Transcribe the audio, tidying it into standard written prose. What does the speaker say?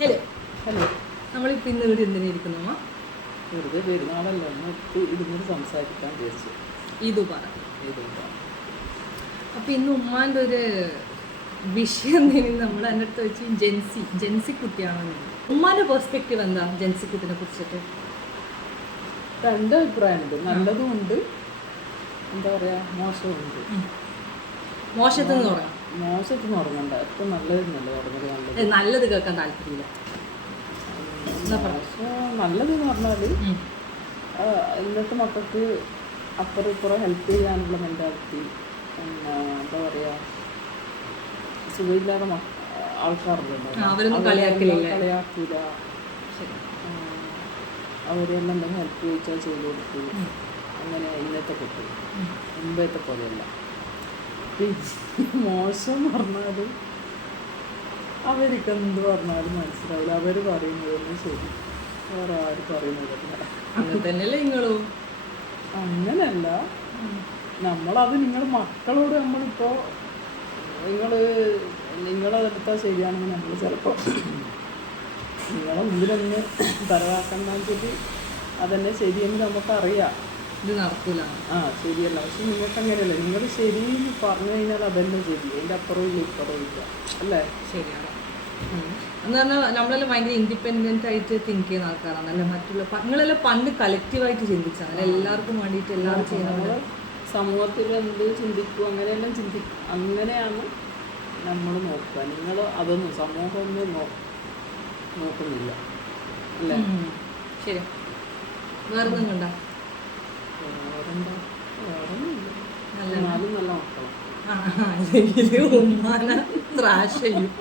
Hello. Hello. നമ്മളിപ്പോൾ ഇന്ന് ഇവിടെ എന്തിനാ ഇരിക്കുന്നു അമ്മ? വെറുതെ പെരുന്നാളല്ല, ഒന്ന് ഇരുന്നിട്ട് സംസാരിക്കാൻ വിചാരിച്ചു. ഇത് പറ. ഇതുണ്ടോ? അപ്പം ഇന്ന് ഉമ്മാൻ്റെ ഒരു വിഷയം എന്തെങ്കിലും നമ്മൾ എൻ്റെ അടുത്ത് വെച്ച് ജെൻസി കുട്ടിയാണെന്ന്. ഉമ്മാൻ്റെ പെർസ്പെക്റ്റീവ് എന്താ ജെൻസി കുട്ടിനെ കുറിച്ചിട്ട്? രണ്ട് അഭിപ്രായമുണ്ട്, നല്ലതും ഉണ്ട്, എന്താ പറയുക, മോശമുണ്ട്. മോശത്തിൽ നിന്ന് തുടങ്ങാം. മോശത്തിൽ നിന്ന് തുടങ്ങണ്ട, ഏറ്റവും നല്ലതെന്നല്ല തുടങ്ങുന്നത്. നല്ലത് നല്ലത് കേൾക്കാൻ താല്പര്യമില്ല. നല്ലതെന്ന് പറഞ്ഞാൽ ഇന്നത്തെ മക്കൾക്ക് അപ്പുറം ഇപ്പുറം ഹെൽപ്പ് ചെയ്യാനുള്ള മെൻറ്റാലിറ്റി, പിന്നെ എന്താ പറയുക, സുഖമില്ലാതെ ആൾക്കാരുണ്ടല്ലോ, കളിയാക്കില്ല, അവരെല്ലാം എന്തെങ്കിലും ഹെൽപ്പ് ചോദിച്ചാൽ ചെയ്ത് കൊടുത്തു. അങ്ങനെ ഇന്നത്തെ കുട്ടി മുമ്പത്തെ പോലെയല്ല. മോശം പറഞ്ഞാൽ അവർക്ക് എന്ത് പറഞ്ഞാലും മനസ്സിലാവില്ല, അവർ പറയുന്നതൊന്നും ശരി, വേറെ ആര് പറയുന്നതല്ല. അങ്ങനെ തന്നെയല്ലേ നിങ്ങളും? അങ്ങനെയല്ല, നമ്മളത് നിങ്ങൾ മക്കളോട് നമ്മളിപ്പോൾ നിങ്ങളതെടുത്താൽ ശരിയാണെങ്കിൽ നമ്മൾ ചിലപ്പോൾ നിങ്ങളെ മുമ്പിലൊന്ന് തലവാക്കണ്ടെങ്കിൽ അതന്നെ ശരിയെന്ന് നമുക്കറിയാം. ഇത് നടക്കില്ല. ശരിയല്ല. പക്ഷെ നിങ്ങൾക്ക് അങ്ങനെയല്ല, നിങ്ങൾ ശരി പറഞ്ഞു കഴിഞ്ഞാൽ അതന്നെ ശരി, അതിൻ്റെ അപ്പുറവും ഇല്ല ഇപ്പുറവും ഇല്ല, അല്ലേ? ശരിയാണ്. എന്ന് പറഞ്ഞാൽ നമ്മളെല്ലാം ഭയങ്കര ഇൻഡിപെൻഡൻ്റ് ആയിട്ട് തിങ്ക് ചെയ്യുന്ന ആൾക്കാരാണ് അല്ലേ? മറ്റുള്ള നിങ്ങളെല്ലാം പണ്ട് കളക്റ്റീവായിട്ട് ചിന്തിച്ചാണ് എല്ലാവർക്കും വേണ്ടിയിട്ട് എല്ലാവരും ചെയ്യുന്നത്. സമൂഹത്തിൽ എന്ത് ചിന്തിക്കും അങ്ങനെയെല്ലാം ചിന്തിക്കും, അങ്ങനെയാണ് നമ്മൾ നോക്കുക. നിങ്ങൾ അതൊന്നും സമൂഹമൊന്നും നോക്കുന്നില്ല, അല്ലേ? ശരി. വേറെ ഒന്നും കണ്ട? വേറെന്താ? വേറൊന്നുമില്ല. എന്നാലും നല്ല മക്കളും അല്ലെങ്കിൽ ഉമ്മാനെ ത്രാശ് ചെയ്യും.